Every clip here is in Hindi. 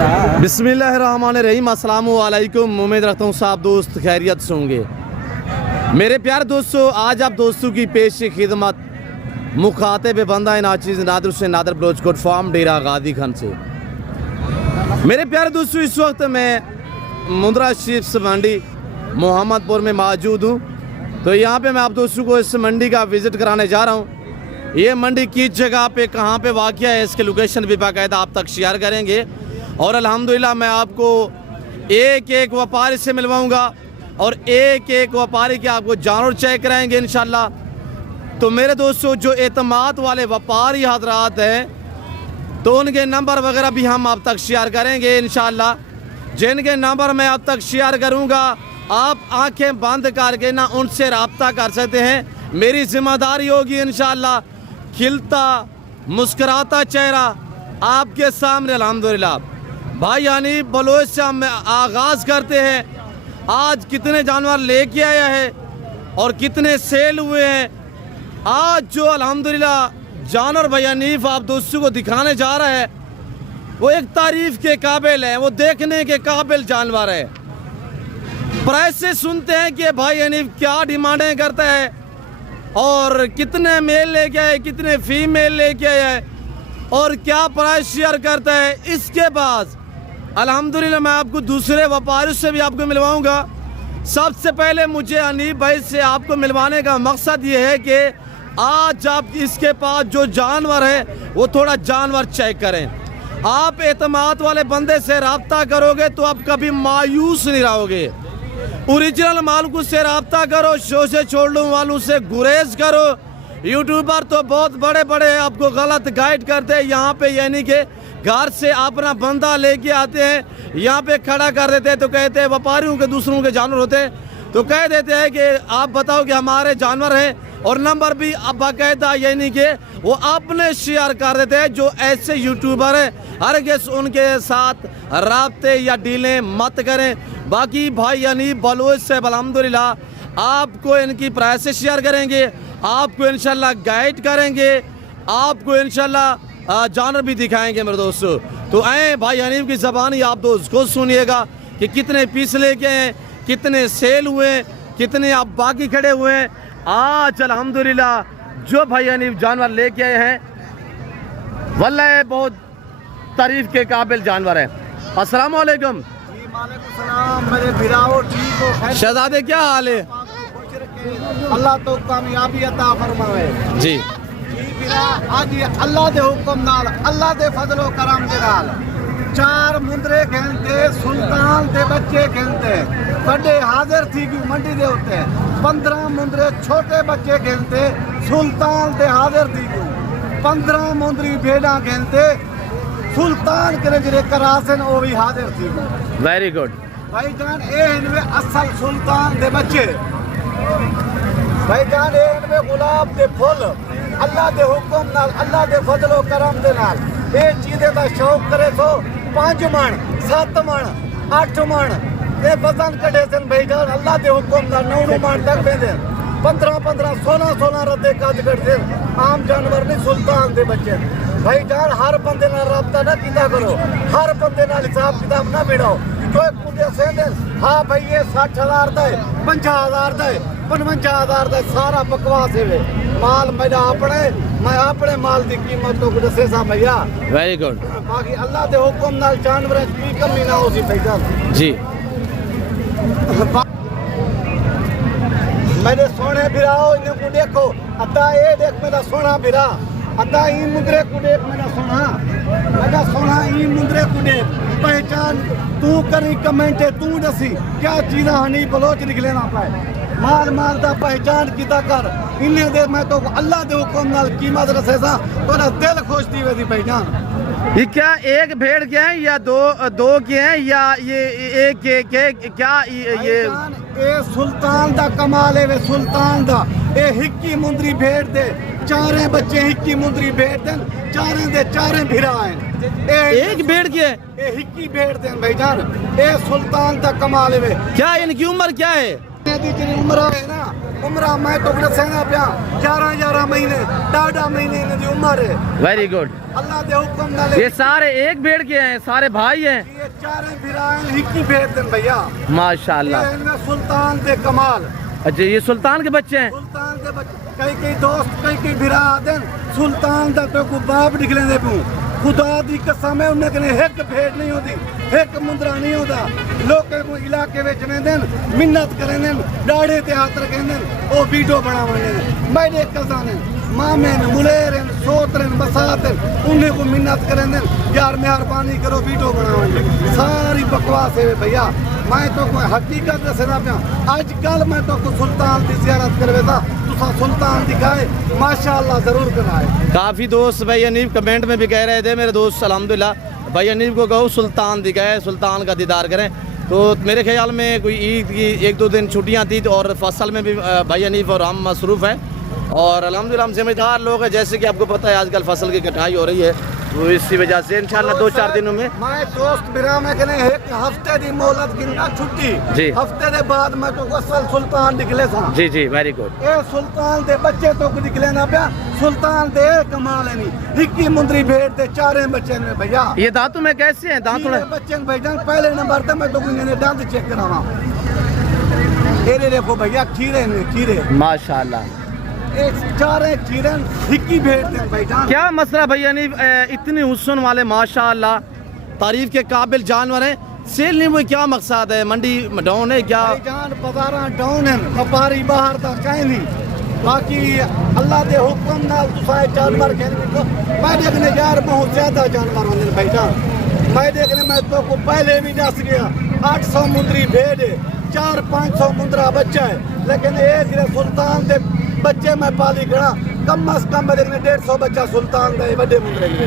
बिस्मिल्लाहिर्रहमानिर्रहीम, अस्सलामु अलैकुम। उम्मीद रखता हूँ सब दोस्त खैरियत से होंगे। मेरे प्यारे दोस्तों, आज आप दोस्तों की पेश खिदमत मुखातिब बंदा नाचीज़ नादर हुसैन नादर बलोचकोट फार्म डेरा गादी खान से। मेरे प्यारे दोस्तों, इस वक्त मैं मुंद्रा शीप्स मंडी मोहम्मदपुर में मौजूद हूँ। तो यहाँ पे मैं आप दोस्तों को इस मंडी का विज़िट कराने जा रहा हूँ। ये मंडी किस जगह पे कहाँ पे वाक़या है, इसके लोकेशन भी बाकायदा आप तक शेयर करेंगे। और अल्हम्दुलिल्लाह मैं आपको एक एक व्यापारी से मिलवाऊंगा और एक एक व्यापारी के आपको जानवर चेक कराएंगे इंशाल्लाह। तो मेरे दोस्तों, जो एतमाद वाले व्यापारी हजरात हैं तो उनके नंबर वगैरह भी हम आप तक शेयर करेंगे इंशाल्लाह। जिनके नंबर मैं आप तक शेयर करूंगा, आप आंखें बंद करके ना उनसे रब्ता कर सकते हैं। मेरी जिम्मेदारी होगी इंशाल्लाह खिलता मुस्कुराता चेहरा आपके सामने। अल्हम्दुलिल्लाह भाई यानी बलोच से हम आगाज़ करते हैं। आज कितने जानवर लेके आया है और कितने सेल हुए हैं। आज जो अल्हम्दुलिल्लाह जानवर भाई हनीफ आप दोस्तों को दिखाने जा रहा है, वो एक तारीफ के काबिल है, वो देखने के काबिल जानवर है। प्राइस से सुनते हैं कि भाई हनीफ क्या डिमांडें करता है और कितने मेल लेके आए, कितने फीमेल लेके आया है और क्या प्राइस शेयर करता है। इसके बाद अल्हम्दुलिल्लाह मैं आपको दूसरे व्यापारियों से भी आपको मिलवाऊंगा। सबसे पहले मुझे हनीफ भाई से आपको मिलवाने का मकसद ये है कि आज आप इसके पास जो जानवर है वो थोड़ा जानवर चेक करें। आप एतमाद वाले बंदे से रब्ता करोगे तो आप कभी मायूस नहीं रहोगे। ओरिजिनल मालिकों से रब्ता करो, शो से छोड़ने वालों से गुरेज करो। यूट्यूबर तो बहुत बड़े बड़े आपको गलत गाइड करते हैं। यहाँ पे यानी कि घर से अपना बंदा लेके आते हैं, यहाँ पे खड़ा कर देते हैं तो कहते हैं व्यापारियों के दूसरों के जानवर होते हैं, तो कह देते हैं कि आप बताओ कि हमारे जानवर हैं। और नंबर भी अब बाकायदा यानी कि वो अपने शेयर कर देते हैं। जो ऐसे यूट्यूबर हैं हरगिज़ उनके साथ राब्ते या डीलें मत करें। बाकी भाई यानी बलोच से अल्हम्दुलिल्लाह आपको इनकी प्राइसेस शेयर करेंगे, आपको इंशाल्लाह गाइड करेंगे, आपको इंशाल्लाह जानवर भी दिखाएंगे मेरे दोस्तों। तो आए भाई हनीफ की ज़बान ही आप दोस्त को सुनिएगा कि कितने पीस लेके हैं, कितने सेल हुए हैं, कितने आप बाकी खड़े हुए हैं। आज अल्हम्दुलिल्लाह जो भाई हनीफ जानवर लेके आए हैं वल्लाह बहुत तारीफ के काबिल जानवर है। अस्सलाम वालेकुम। मेरे भिराओ ठीक हो शहजादे, क्या हाल है? अल्लाह तो कामयाबी अता फरमावे जी। आज अल्लाह दे हुक्म नाल, अल्लाह दे फजलो करम दे नाल 4 मुंदरे खेलते, सुल्तान दे बच्चे खेलते बड़े हाजिर थी कि मंडी दे होते 15 मुंदरे छोटे बच्चे खेलते, सुल्तान दे हाजिर थी 15 मुंदरी भेड़ा खेलते, सुल्तान के जरे करासन वो भी हाजिर थी। वेरी गुड भाईजान, ए इनमें असल सुल्तान दे बच्चे भाईजान, ए इनमें गुलाब दे फुल अल्लाह दे हुक्म नाल, अल्लाह दे फजलो करम दे नाल ए चीज़ें दा शौक करे तो 5 मन 7 मन 8 मन ए वजन कढ़े सन भाईजान। अल्लाह दे हुक्म नाल 9 मन तक बेंदे 15 16 रद्दे कद करते। आम जानवर नहीं, सुल्तान दे बच्चे भाईजान। हर बंदे नाल रब्ता ना कीता करो, हर बंदे नाल हिसाब किताब ना बिड़ाओ। कोई कुंडे सेंदे हाँ भाई ये 60,000 दा है, 50,000 दा है, 55,000 दा, सारा बकवास है। माल मेरा अपने, मैं अपने माल की कीमत तो दसे सा भैया। Very good. बाकी अल्लाह के हुक्म नाल जानवर की कमी ना होसी भाईजान जी। मेरे सोने भिराओ इन्हें को देखो, अता ये देख मेरा सोना भिरा, अता ई मुंदरे को देख मेरा सोना ई मुंदरे को देख। पहचान तू करी कमेंट तू दसी क्या चीज़ा हनी बलोच निकले ना पाए। माल दा पहचान किता कर इन्हें दे, मैं तो अल्लाह दे हुक्म नाल कीमत रसे सा तोरा दिल खुश थी वैसी पहचान। ये क्या एक भेड़ के हैं या दो के हैं या ये एक के क्या ये सुल्तान दा कमाल है वे सुल्तान दा। ए हिक्की मुंदरी भेड़ दे 4 बच्चे, हिक्की मुंदरी भेड़ दे 4 दे 4 भिरा हैं। एक भेड़ के है? ए हिक्की भेड़ दे भाईजान। ए सुल्तान दा कमाल है वे। क्या इनकी उम्र क्या है? उम्र है ना उम्र मैं तो दसना पिया 11 महीने 18 महीने इन्हें दी उम्र है। Very good. अल्लाह दे हुक्म नाल ये सारे एक भेड़ के हैं, सारे भाई हैं। ये चारे भिरान हिक्की भेड़ देन भैया माशाल्लाह। ये इनमें सुल्तान दे कमाल। अच्छा ये सुल्तान के बच्चे हैं। सुल्तान दे बच्चे कई दोस्त कई भिरा देन सुल्तान दा तो को बाप निकले दे पू खुदा दी कसम है उन्हें कने एक भेड़ नहीं होती एक मुंदरा नहीं होता लोग को इलाके में वेंदन मिन्नत करेंदन डाढ़े ते हाथ रखेंदन ओ वीडियो बनावने मेरे कजाने मामे ने मुलेरन सोतरन बसातन उन्हें को मिन्नत करेंदन यार मेहरबानी करो वीडियो बनावने सारी बकवास है भैया। मैं तो कोई हकीकत दसना पिया आज कल मैं तो को सुल्तान की ज़ियारत करवेदा तुसा सुल्तान दिखाए माशाअल्लाह जरूर कराए। काफ़ी दोस्त भाई अनीब कमेंट में भी कह रहे थे मेरे दोस्त अल्हम्दुलिल्लाह भाई अनीब को कहो सुल्तान दिखाए सुल्तान का दीदार करें। तो मेरे ख्याल में कोई ईद की 1-2 दिन छुट्टियां थी तो और फसल में भी भाई अनीफ और हम मसरूफ़ है और अल्हम्दुलिल्लाह हम जिम्मेदार लोग हैं जैसे कि आपको पता है आजकल फसल की कटाई हो रही है तो इसी वजह से इंशाल्लाह 2-4 दिनों में मैं दोस्त मेरा मैं कहने एक हफ्ते दी मोहलत गिनना छुट्टी जी हफ्ते दे बाद मैं तो असल सुल्तान निकले सा जी जी वेरी गुड। ए सुल्तान दे बच्चे तो निकले ना पिया सुल्तान दे कमाल है नहीं हिक्की मुंदरी भेड़ दे चारे बच्चे ने भैया। ये दांतों में कैसे हैं दांत थोड़े बच्चे भाईजान पहले नंबर पे मैं तो इन्हें दांत चेक करावा ये देखो भैया खीरे ने खीरे माशाल्लाह एक चारे खीरे हिक्की भेड़ दे भाईजान। क्या मसला भैया नहीं इतनी हुस्न वाले माशाल्लाह तारीफ के काबिल जानवर हैं सेल नहीं हुए क्या मकसद है मंडी डाउन है क्या भाईजान बाजारा डाउन है व्यापारी बाहर दा कहीं नहीं बाकी अल्लाह दे हुक्म नाल तुसाए जानवर खेल को मैं देखने यार बहुत ज्यादा जानवर होंगे भाईजान मैं देखने मैं तो को पहले भी दस गया 800 मुंदरी भेड़ है 400-500 मुंदरा बच्चा है लेकिन एक सुल्तान दे बच्चे मैं पाली खड़ा कम अज कम देखने 150 बच्चा सुल्तान दे बड़े मुंदरे के।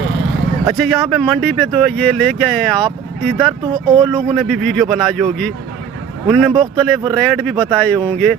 अच्छा यहाँ पे मंडी पे तो ये लेके आए हैं आप इधर तो और लोगों ने भी वीडियो बनाई होगी उन्होंने मुख्तलिफ रेट भी बताए होंगे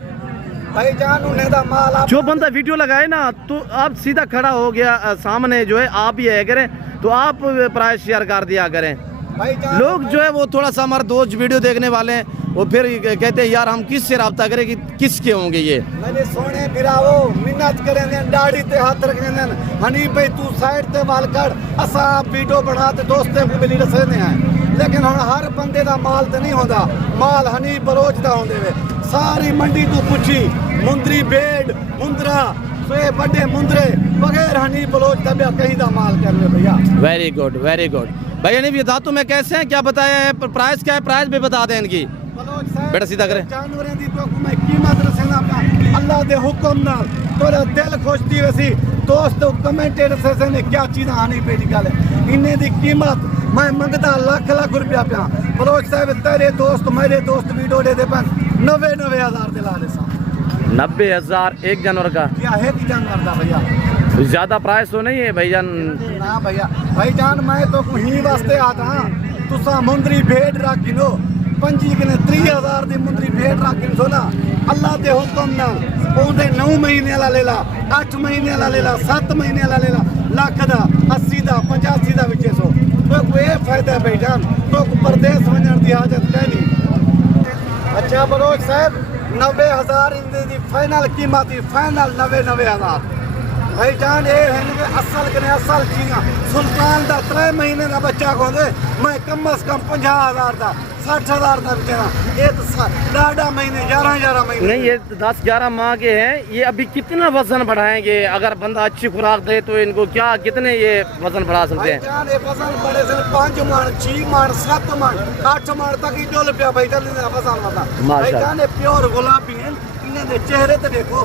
भाईजान उन्हें दा माल आप जो बंदा वीडियो लगाए ना तो आप सीधा खड़ा हो गया सामने जो है आप ही है करें तो आप प्राइस शेयर कर दिया करें। भाईजान लोग जो है वो थोड़ा सा हमारे दोस्त वीडियो देखने वाले हैं वो फिर कहते हैं यार हम किससे रब्ता करें कि किसके होंगे ये मैंने सोने बिरावो मिन्नत करेंगे दाढ़ी ते हाथ रखने हनी भाई तू साइड ते वाल कर असा वीडियो बना ते दोस्ते को मिली रसने हैं लेकिन हम हर बंदे दा माल ते नहीं होता माल हनी बलोच दा होंदे वे सारी मंडी तू पूछी मुंदरी भेड़ मुंदरा सोए बड़े मुंदरे बगैर हनी बलोच दा कहीं दा माल करने भैया। वेरी गुड भाई यानी ये दांतों में कैसे हैं क्या बताया है प्राइस क्या है प्राइस भी बता दें इनकी बेटा सीधा करें जानवरें दी तो मैं कीमत रसना अल्लाह दे हुक्म नाल तोरा दिल खुश दी वैसी दोस्त कमेंटेड से ने क्या चीज आनी पेटी गल इन्ने दी कीमत मैं मंगदा लाख रुपया पिया बलोच साहब तेरे दोस्त मेरे दोस्त वीडियो दे पन 90,000 दिला दे सा 90,000 एक जानवर का क्या है कि जानवर दा भैया ज्यादा प्राइस तो नहीं है भाईजान ना भैया भाईजान मैं तो ही वास्ते आता तुसा मुंदरी भेड़ रख लो पंजी कने 30,000 दी मुंदरी भेड़ रख सो ना अल्लाह दे हुक्म नाल ओदे 9 महीने वाला ले ला 8 महीने वाला ले ला 7 महीने वाला ले ला लाख दा 80 दा 85 दा विचे सो तो कोई फायदा भाईजान तो परदेश वणन दी हाजत काई नहीं। अच्छा बलोच साहब 90,000 इनदी दी फाइनल कीमत फाइनल 90,000 भाईजान ये है असल कने असल चीज़ा सुल्तान दा 3 महीने का बच्चा को दे मैं कम अज कम 50,000 दा 60,000 का बेचना ये तो 10 महीने 11 महीने नहीं ये 10-11 माह के हैं ये अभी कितना वजन बढ़ाएंगे अगर बंदा अच्छी खुराक दे तो इनको क्या कितने ये वजन बढ़ा सकते हैं भाईजान ये वजन बढ़े से 5 मन 6 मन 7 मन 8 मन तक ही डोल पिया भाईजान ने वजन बता भाईजान ये प्योर गुलाबी है इन्हें चेहरे तो देखो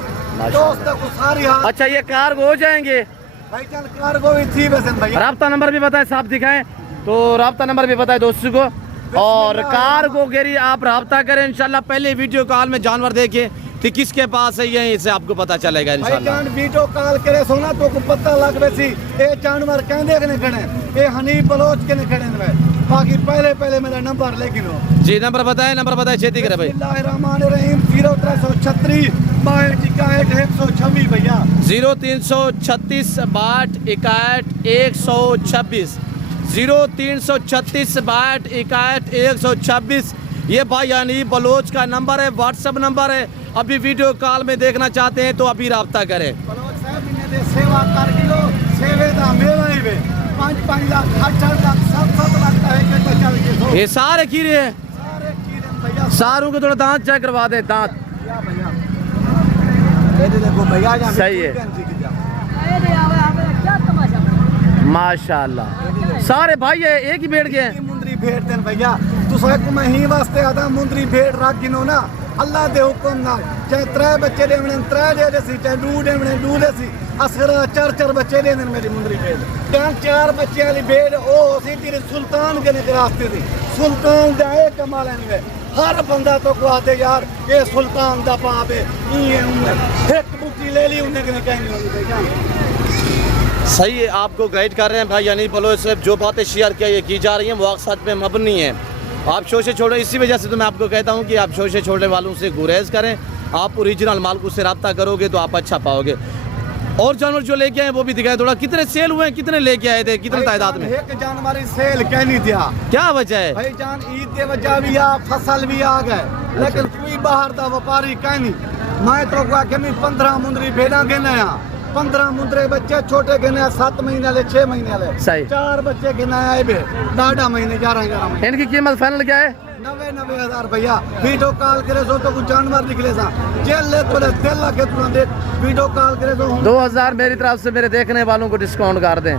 दोस्त को सारी हाथ। अच्छा ये कार्गो हो जाएंगे भाईजान कार्गो भी थी वैसे भैया राब्ता नंबर भी बताएं साफ दिखाएं तो राब्ता नंबर भी बताएं दोस्तों को और कार्गो के लिए आप राब्ता करें इंशाल्लाह पहले वीडियो कॉल में जानवर देखें कि किसके पास है यहीं से आपको पता चलेगा इंशाल्लाह भाईजान वीडियो कॉल करे सोना तो को पता लग वैसी ये जानवर कहंदे ने खड़े ये हनी बलोच के ने खड़े ने बाकी पहले मेरा नंबर लेकिन जी नंबर बताएं छेती करे भाई बिस्मिल्लाहिर्रहमानिर्रहीम 0336 62 126 भैया 0336 62 126 0336 62 126 ये भाई यानी बलोच का नंबर है, व्हाट्सएप नंबर है। अभी वीडियो कॉल में देखना चाहते हैं तो अभी रब्ता करें। बलोच साहब इन्हें दे सेवा कर किलो सेवे दा मेवा ही वे 5 लाख 8 लाख 7 लाख का है के बचा के ये सारे खीरे हैं, सारे कीड़े भैया सारों के थोड़ा दांत चेक करवा दे, दांत भैया ये देखो भैया यहाँ सही है। माशाल्लाह सारे भाई है एक ही भेड़ के हैं। मुंदरी भेड़ देन भैया तुसा को मैं ही वास्ते आदा मुंदरी भेड़ रख गिनो ना अल्लाह दे हुक्म नाल चाहे 3 बच्चे देवने 3 दे सी चाहे 2 देवने 2 दे सी असर 4 बच्चे देने मेरी मुंदरी भेड़ क्या 4 बच्चे वाली भेड़ ओ सी तेरे सुल्तान के रास्ते दी सुल्तान दा एक कमाल है हर बंदा तो को आते यार ये सुल्तान दा पाप है ये एक बुकी ले ली उन्हें के कहीं नहीं भैया सही है, आपको गाइड कर रहे हैं भाई यानी बलोच साहब। जो बातें शेयर किया ये की जा रही हैं वो सच में मबनी है। आप शोशे छोड़ो, इसी वजह से तो मैं आपको कहता हूं कि आप शोशे छोड़ने वालों से गुरेज करें। आप ओरिजिनल मालकू से रब्ता करोगे तो आप अच्छा पाओगे। और जानवर जो लेके आए वो भी दिखाए थोड़ा, कितने सेल हुए हैं, कितने लेके आए थे, कितने तादाद में? एक जानवर सेल कह नहीं दिया, क्या वजह है भाई जान ईद के वजह भी आ फसल भी आ गए लेकिन कोई बाहर का व्यापारी कह नहीं। मैं तो कहा कि मैं 15 मुंदरी भेड़ा गिना 15 मुंदरे बच्चे छोटे गिने 7 महीने वाले 6 महीने वाले सही। 4 बच्चे गिनाए आए बे 11 महीने 11 महीने। इनकी कीमत फाइनल क्या है? 90 हजार भैया। वीडियो कॉल करे सो तो कुछ जानवर निकले सा जेल ले तो दिल लगे तुरंत वीडियो कॉल करे तो 2000 मेरी तरफ से मेरे देखने वालों को डिस्काउंट कर दें,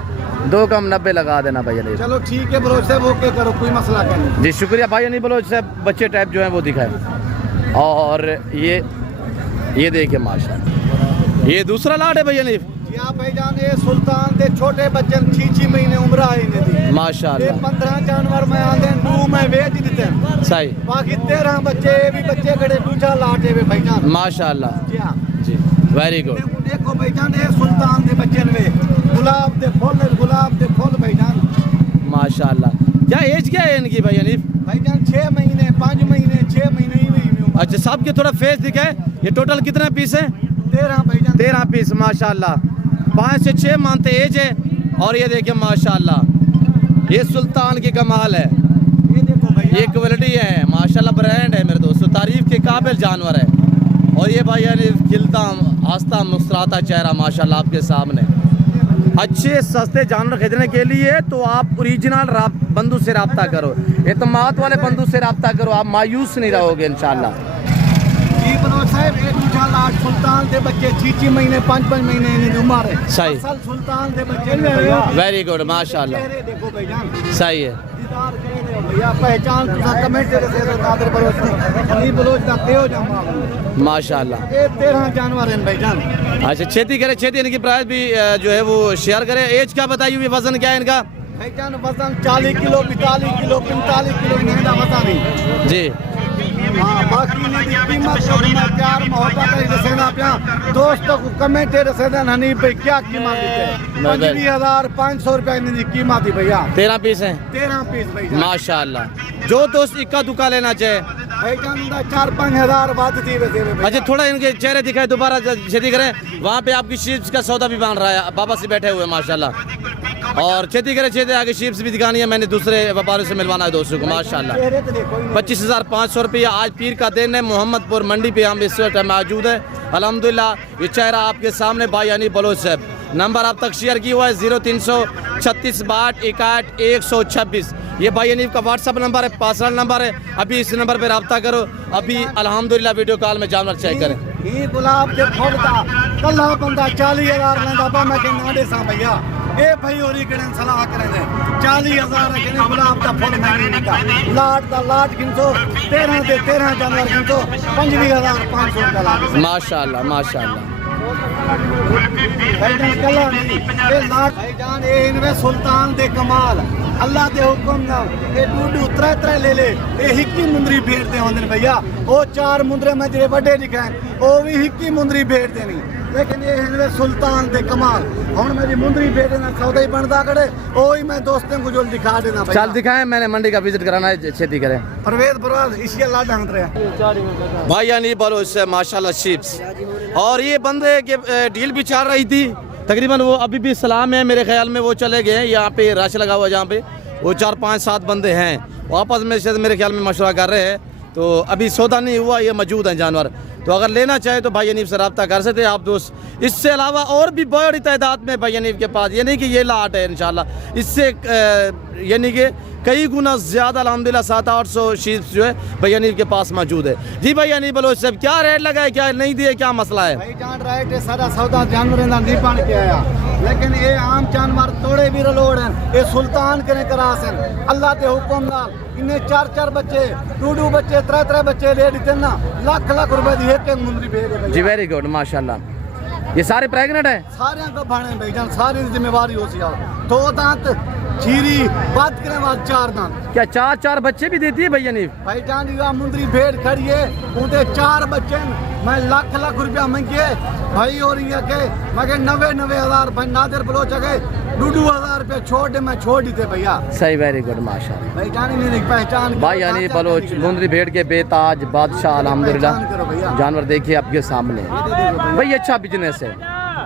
2 कम 90 लगा देना भाई नहीं। चलो ठीक है बलोच साहब ओके करो कोई मसला नहीं। जी शुक्रिया भाई नहीं बलोच साहब। बच्चे टाइप जो है वो दिखाए। और ये देखिए माशाल्लाह ये दूसरा लाट है भैया नहीं। या भाईजान ये सुल्तान दे छोटे बच्चे 6 महीने उम्र है इन्हें दी माशाल्लाह। 15 जानवर में आंदे 2 में बेच देते हैं सही। बाकी 13 बच्चे भी बच्चे खड़े दूसरा लाटे वे भाईजान माशाल्लाह जी वेरी गुड। देखो भाईजान ये सुल्तान दे बच्चे ने गुलाब दे फूल भाईजान माशाल्लाह। क्या एज क्या है इनकी भाई हनीफ? भाईजान 6 महीने 5 महीने 6 महीने ही। अच्छा सबके थोड़ा फेस दिखाए। ये टोटल कितने पीस है? 13 भाईजान 13 पीस माशाल्लाह। 5 से 6 मंथ एज है। और ये देखिए माशाल्लाह ये सुल्तान की कमाल है। ये देखो भैया ये क्वालिटी है माशाल्लाह, ब्रांड है मेरे दोस्तों, तारीफ के काबिल जानवर है। और ये भाई यानी खिलता हंसता मुस्कुराता चेहरा माशाल्लाह आपके सामने। अच्छे सस्ते जानवर खरीदने के लिए तो आप ओरिजिनल बंधु से रब्ता करो, एतमाद वाले बंधु से रब्ता करो, आप मायूस नहीं रहोगे इंशाल्लाह। जी बलोच साहब एक दूसरा लाट सुल्तान दे बच्चे 6 महीने 5 महीने इन्हें उम्र है। सही। असल सुल्तान दे बच्चे ने भैया वेरी गुड माशाल्लाह। चेहरे देखो भाईजान सही है। दीदार करे भैया पहचान तुसा कमेंट दे से कादर बलोच अली बलोच दा तेओ जमा माशाल्लाह। ये 13 जानवर हैं भाईजान। अच्छा खेती करे, खेती इनकी प्राइस भी जो है वो शेयर करें। एज क्या बताई हुई, वजन क्या है इनका? भाईजान वजन 40 किलो 42 किलो 45 किलो इन्हें दा वजन जी। हाँ बाकी इन्हें कीमत जो मैं प्यार मोहब्बत है जैसे ना अपना दोस्तों को कमेंट दे से ना हनी भाई क्या कीमत देते हैं? 25,500 रुपए इन्हें कीमत थी भैया। 13 पीस हैं 13 पीस भाईजान माशाल्लाह। जो दोस्त इक्का दुक्का लेना चाहे भाईजान 4-5 हजार बात थी वैसे में। अच्छा थोड़ा इनके चेहरे दिखाए दोबारा खेती करें। वहाँ पे आपकी शीप्स का सौदा भी बन रहा है, बाबा से बैठे हुए माशाल्लाह। और खेती करे चेते आगे शीप्स भी दिखानी है, मैंने दूसरे व्यापारियों से मिलवाना है दोस्तों को माशाल्लाह। 25,500 रुपया आज पीर का दिन है। मोहम्मदपुर मंडी पे हम इस वक्त मौजूद है अल्हम्दुलिल्लाह। ये चेहरा आपके सामने भाई यानी बलोच साहब। नंबर आप तक शेयर किया हुआ है 0336 62 61 126। ये भाई यानी का व्हाट्सअप नंबर है, पर्सनल नंबर है। अभी इस नंबर पे रब्ता करो। अभी अल्हम्दुलिल्लाह वीडियो कॉल में जानवर चेक करें। ये गुलाब के फूल का कल्ला बंदा 40,000 लेंदा बा मैं के नाडे सा भैया ए भाई ओरी कड़न सलाह करे दे 40,000 के गुलाब का फूल मैं नहीं दा लाट दा लाट गिनतो 13 दे 13 जानवर गिनतो 25,500 का लाट माशाल्लाह माशाल्लाह। भाईजान कल्ला नहीं ए लाट भाईजान ए इनवे सुल्तान दे कमाल अल्लाह दे हुक्म नाल ए डूडू 3 ले ले ए हिक्की मुंदरी भेड़ दे होंदे भैया। ओ 4 मुंदरे में जेड़े बड़े दिखाए ओ भी हिक्की मुंदरी भेड़ देनी लेकिन ये इनवे सुल्तान दे कमाल हुन मेरी मुंदरी भेड़ ना सौदा ही बनदा करे ओ ही मैं दोस्तों को जो दिखा देना भैया। चल दिखाएं, मैंने मंडी का विजिट कराना है, खेती करें। परवेज बरवाज इसी अल्लाह ढंग रहे भाई यानी बलोच से माशाल्लाह शीप्स। और ये बंदे के डील भी चल रही थी तकरीबन, वो अभी भी सलाम है मेरे ख्याल में, वो चले गए हैं। यहाँ पे रश लगा हुआ है जहाँ पे वो 4 5 7 बंदे हैं, वापस में शायद मेरे ख्याल में मशवरा कर रहे हैं। तो अभी सौदा नहीं हुआ, ये मौजूद हैं जानवर। तो अगर लेना चाहे तो भाई हनीफ से रब्ता कर सकते हैं आप दोस्त। इससे अलावा और भी बड़ी तादाद में भाई हनीफ के पास, ये नहीं कि ये लाट है इंशाल्लाह, इससे यानी कि कई गुना ज़्यादा अल्हम्दुलिल्लाह 700-800 शीप्स जो है भाई हनीफ के पास मौजूद है। जी भाई हनीफ बलोच साहब, क्या रेट लगा है, क्या नहीं दिए, क्या मसला है? भाई जान रेट है सारा सौदा जानवर नहीं बन के आया, लेकिन ये आम जानवर थोड़े भी रलोड़ हैं, ये सुल्तान कने करास हैं अल्लाह के हुक्म नाल। इन्हें 4-4 बच्चे, 2-2 बच्चे, 3-3 बच्चे ले दिते ना, लाख रुपए दी एक मुंदरी भेज है। जी वेरी गुड माशाल्लाह। ये सारे प्रेग्नेंट है? सारे को भाने भाई जान, सारी जिम्मेवारी हो सी आओ। 2 दांत खीरी बात करें बाद 4 दांत। क्या 4-4 बच्चे भी देती है भाई हनीफ? भाई जान ये मुंदरी भेड़ खड़ी है, उनके 4 बच्चे, मैं लाख रुपया मंगिए भाई। और ये के मगर 90 हज़ार भाई नादिर बलोच गए, 2 हज़ार रुपये छोड़ दे, मैं छोड़ दी थे भैया। सही वेरी गुड माशाल्लाह। भाई जान नहीं पहचान भाई हनीफ बलोच मुंदरी भेड़ के बेताज बादशाह अल्हम्दुलिल्लाह। जानवर देखिए आपके सामने भाई, अच्छा बिजनेस है,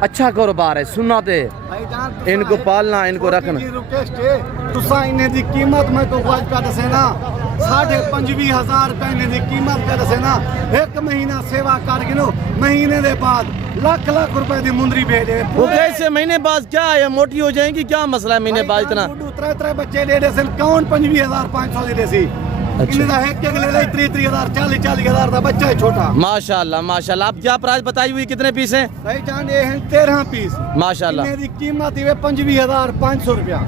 अच्छा कारोबार है, सुना दे इनको पालना, इनको रखना। इन्हें दी कीमत मैं तो आज का दसे ना 25,500 रुपए इन्हें दी कीमत का दसे ना। 1 महीना सेवा कर गिनो, महीने के बाद लाख रुपए दी मुंदरी भेजे। वो कैसे महीने बाद क्या है, मोटी हो जाएंगी, क्या मसला है महीने बाद इतना? 3 बच्चे ले दे कौन 25,500 दे देसी। अच्छा। एक ले ले 30,000 40,000 का बच्चा है छोटा। माशाल्लाह माशाल्लाह। आप क्या प्राइस बताई हुई, कितने पीस हैं? भाई जान ये हैं 13 पीस माशाल्लाह। इन्हें दी कीमत है 25,500 रुपया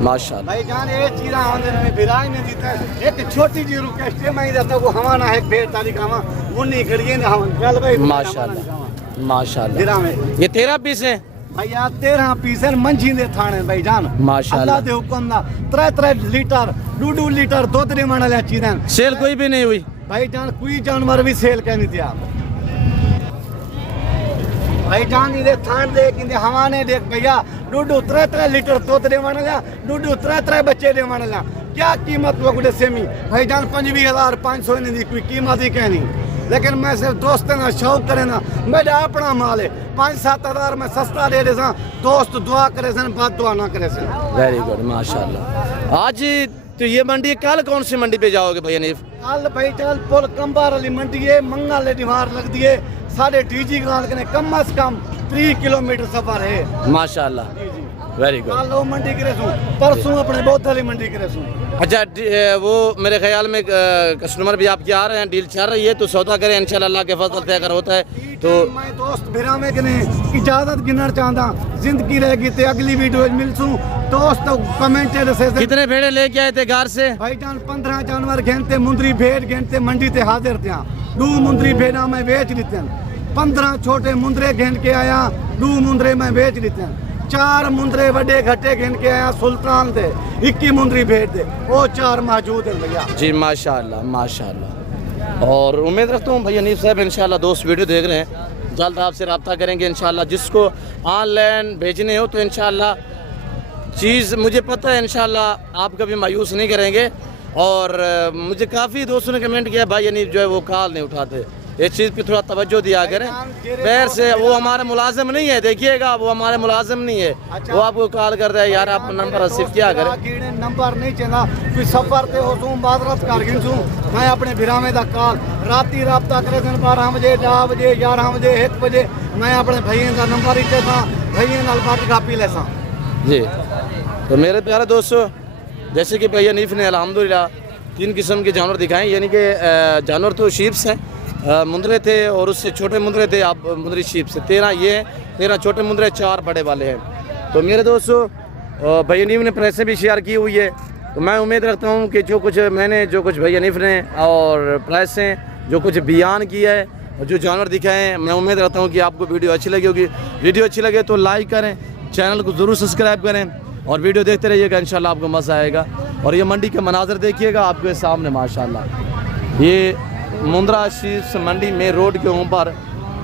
माशाल्लाह। भाई जान ये चीज़ा आंदन में बिराई ने जीता है। एक छोटी जी रिक्वेस्ट है, मैं रहता वो हमारा है भेड़ तारीख हवा मुन्नी खड़िए ना हम चल भाई माशाल्लाह माशाल्लाह। जिरा में ये 13 पीस हैं भैया, 13 पीस है मंझी दे थाने भाई जान माशाल्लाह। अल्लाह दे हुक्म ना 3 लीटर 2 लीटर दूध दे मन वाली चीज़ें। सेल कोई भी नहीं हुई भाई जान, कोई जानवर भी सेल कहनी थी आप भाई जान। इधे थान देख इंदे हवा ने देख भैया, 2-3 लीटर दूध दे मन ला, 2-3 बच्चे दे मन ला। क्या कीमत वो गुडे सेमी भाई जान 25,500 ने दी कोई कीमत ही कहनी। लेकिन मैं सिर्फ दोस्त ना शौक करे ना, मेरा अपना माल है। 5-7 हज़ार में सस्ता दे देसा, दोस्त दुआ करे सन, बात दुआ ना करे सन। वेरी गुड माशाल्लाह। आज तो ये मंडी, कल कौन सी मंडी पे जाओगे भाई हनीफ? कल भाई चल पुल कंबार वाली मंडी है, मंगा ले दीवार लग दिए साढ़े टीजी गाल के कम से कम 3 किलोमीटर सफर है माशाल्लाह। Very good. कल वो मंडी करे सू, परसों अपने बहुत वाली मंडी करे सू। अच्छा वो मेरे ख्याल में कस्टमर भी आपके आ रहे हैं, डील चल रही है, तो सौदा करें इंशाल्लाह, अल्लाह के फजल से अगर होता है तो। मैं दोस्त भिरा में कने इजाजत गिनना चाहता, जिंदगी रहेगी तो अगली वीडियो मिलसूं दोस्त। कमेंट से कितने भेड़े लेके आए थे घर से? भाई जान 15 जानवर घेनते, मुंदरी भेड़ घेनते, मंडी ते हाजिर थे। 2 मुंदरी भेड़ा मैं बेच देते, 15 छोटे मुंदरे घेन के आया, 2 मुंदरे मैं बेच देते, 4 मुंदरे बड़े घटे घेन के आया सुल्तान दे, 21 मुंदरी भेड़ दे, वो 4 मौजूद है भैया। जी माशाल्लाह माशाल्लाह। और उम्मीद रखता हूँ भाई हनीफ साहब इंशाल्लाह दोस्त वीडियो देख रहे हैं, जल्द आपसे रब्ता करेंगे इंशाल्लाह। जिसको ऑनलाइन भेजने हो तो इंशाल्लाह चीज़ मुझे पता है इंशाल्लाह आप कभी मायूस नहीं करेंगे। और मुझे काफ़ी दोस्तों ने कमेंट किया भाई हनीफ जो है वो कॉल नहीं उठाते, इस चीज़ पे थोड़ा तवज्जो दिया करें। पैर से वो हमारे मुलाजिम नहीं है, देखिएगा वो हमारे मुलाजिम नहीं है। अच्छा। वो आपको कॉल कर रहा है, यार आप नंबर रिसीव किया करें। नंबर नहीं चाहिए, कोई सफर पे हो तू बादरत कर गिन छूँ, मैं अपने भिरामे का कॉल राती रब्ता करे 12 बजे, 10 बजे, 11 बजे, 1 बजे मैं अपने भैया का नंबर ही देता, भैया नाल बात कापी लेसा जी। तो मेरे प्यारे दोस्तों, जैसे कि भैया हनीफ ने अल्हम्दुलिल्लाह 3 किस्म के जानवर दिखाएं, यानी कि जानवर तो शीप्स हैं, मुंदरे थे और उससे छोटे मुंदरे थे, आप मुंदरी शीप से 13 ये हैं, 13 छोटे मुंदरे, 4 बड़े वाले हैं। तो मेरे दोस्तों भाई हनीफ ने प्रेसें भी शेयर की हुई है, तो मैं उम्मीद रखता हूँ कि जो कुछ मैंने, जो कुछ भाई हनीफ ने और प्रेसें जो कुछ बयान किया है और जो जानवर दिखाए हैं, मैं उम्मीद रखता हूँ कि आपको वीडियो अच्छी लगी होगी। वीडियो अच्छी लगे तो लाइक करें, चैनल को ज़रूर सब्सक्राइब करें और वीडियो देखते रहिएगा, इंशाल्लाह आपको मज़ा आएगा। और ये मंडी के मनाज़र देखिएगा आपके सामने माशाल्लाह। ये मुंद्रा शीप्स मंडी में रोड के ऊपर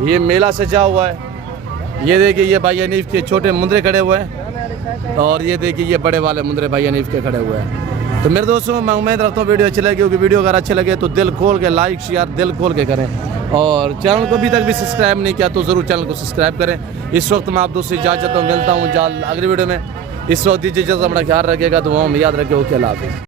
ये मेला सजा हुआ है। ये देखिए ये भाई हनीफ के छोटे मुंदरे खड़े हुए हैं और ये देखिए ये बड़े वाले मुंदरे भाई हनीफ के खड़े हुए हैं। तो मेरे दोस्तों मैं उम्मीद रखता हूँ वीडियो अच्छी लगी होगी। वीडियो अगर अच्छे लगे तो दिल खोल के लाइक शेयर दिल खोल के करें और चैनल को अभी तक भी सब्सक्राइब नहीं किया तो ज़रूर चैनल को सब्सक्राइब करें। इस वक्त मैं आप दोस्तों से इजाज़त मिलता हूँ अगली वीडियो में। इस वक्त दीजिए इजाज़त, अपना ख्याल रखिएगा, दुआओं में याद रखिए। ओके, अल्लाह हाफ़िज़।